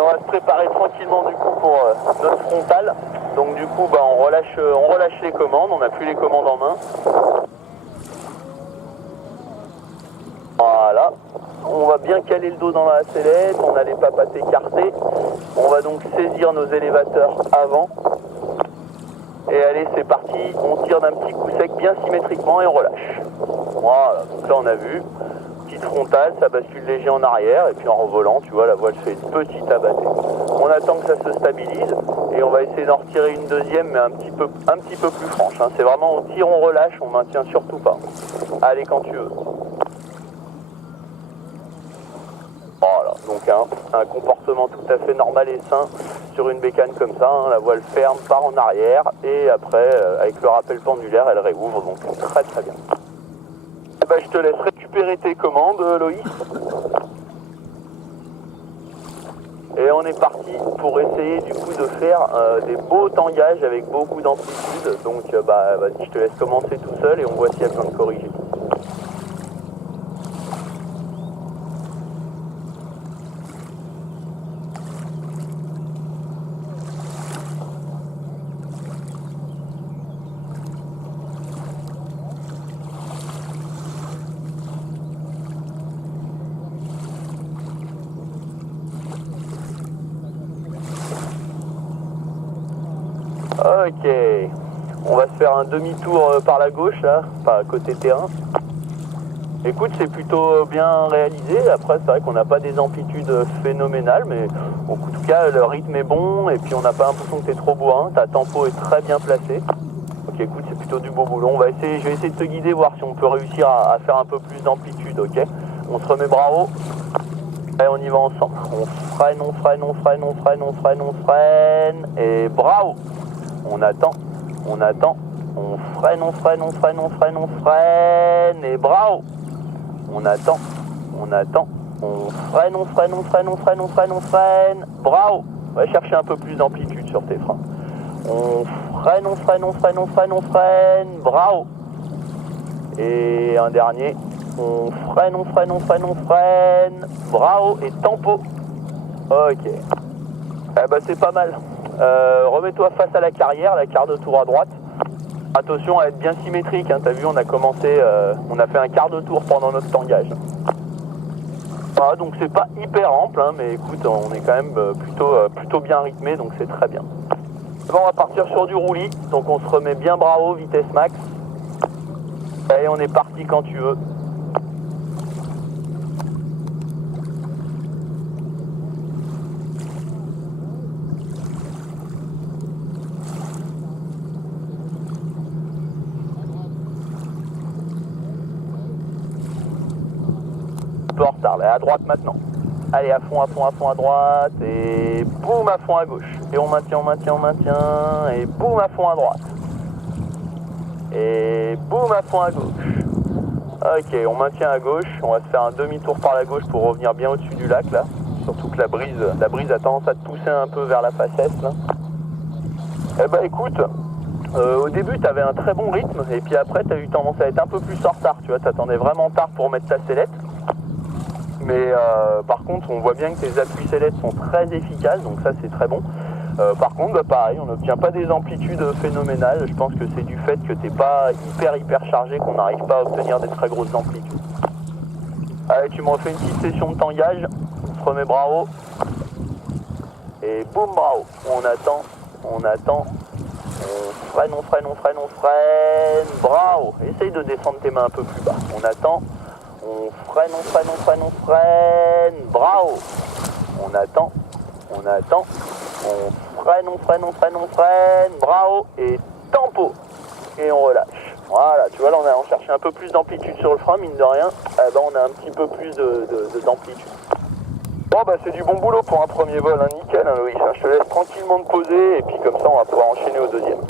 on va se préparer tranquillement du coup pour notre frontale. Donc du coup on relâche les commandes, on n'a plus les commandes en main. Voilà, on va bien caler le dos dans la sellette, on a les papates écartées. On va donc saisir nos élévateurs avant. Et allez, c'est parti, on tire d'un petit coup sec bien symétriquement et on relâche. Voilà, donc là on a vu, petite frontale, ça bascule léger en arrière et puis en revolant, tu vois, la voile fait une petite abattée. On attend que ça se stabilise et on va essayer d'en retirer une deuxième, mais un petit peu plus franche. Hein. C'est vraiment on tire, on relâche, on maintient surtout pas. Allez quand tu veux. Voilà, donc un comportement tout à fait normal et sain sur une bécane comme ça, hein, la voile ferme, part en arrière et après avec le rappel pendulaire elle réouvre, donc très très bien. Et ben, je te laisse récupérer tes commandes Loïs. Et on est parti pour essayer du coup de faire des beaux tangages avec beaucoup d'amplitude, donc vas-y je te laisse commencer tout seul et on voit s'il y a besoin de corriger. Ok, on va se faire un demi-tour par la gauche là, pas côté terrain. Écoute, c'est plutôt bien réalisé, après c'est vrai qu'on n'a pas des amplitudes phénoménales, mais en tout cas le rythme est bon et puis on n'a pas l'impression que t'es trop bourrin, ta tempo est très bien placée. Ok, écoute, c'est plutôt du beau boulot, je vais essayer de te guider, voir si on peut réussir à faire un peu plus d'amplitude, ok. On se remet bras haut, et on y va ensemble. On freine, on freine, on freine, on freine, on freine, on freine, et bras haut. On attend, on freine, on freine, on freine, on freine, on freine, et bras haut. On attend, on freine, on freine, on freine, on freine, on freine, on freine, bras haut. On va chercher un peu plus d'amplitude sur tes freins. On freine, on freine, on freine, on freine, on freine, bras haut. Et un dernier, on freine, on freine, on freine, on freine, bras haut et tempo. Ok. Eh ben c'est pas mal. Remets-toi face à la carrière, la quart de tour à droite. Attention à être bien symétrique, hein. T'as vu, on a commencé, on a fait un quart de tour pendant notre tangage. Voilà, donc c'est pas hyper ample, hein, mais écoute, on est quand même plutôt bien rythmé, donc c'est très bien. Bon, on va partir sur du roulis, donc on se remet bien bras haut, vitesse max. Et on est parti quand tu veux. En retard, là, à droite maintenant. Allez, à fond à droite, et boum à fond à gauche. Et on maintient, et boum à fond à droite. Et boum à fond à gauche. Ok, on maintient à gauche, on va se faire un demi-tour par la gauche pour revenir bien au-dessus du lac là. Surtout que la brise a tendance à te pousser un peu vers la facette là. Eh ben écoute, au début tu avais un très bon rythme, et puis après tu as eu tendance à être un peu plus en retard, tu vois, t'attendais vraiment tard pour mettre ta sellette. Mais par contre, on voit bien que tes appuis sellettes sont très efficaces, donc ça c'est très bon. Par contre, pareil, on n'obtient pas des amplitudes phénoménales. Je pense que c'est du fait que t'es pas hyper chargé qu'on n'arrive pas à obtenir des très grosses amplitudes. Allez, tu me refais une petite session de tangage. On se remet bras haut. Et boum, bras haut. On attend. On freine, bras haut. Essaye de descendre tes mains un peu plus bas. On attend. On freine, bras haut. On attend, on freine, bras haut et tempo. Et on relâche. Voilà, tu vois là on cherchait un peu plus d'amplitude sur le frein, mine de rien, on a un petit peu plus d'amplitude. Bon c'est du bon boulot pour un premier vol, hein, nickel hein, Loïs, je te laisse tranquillement te poser et puis comme ça on va pouvoir enchaîner au deuxième.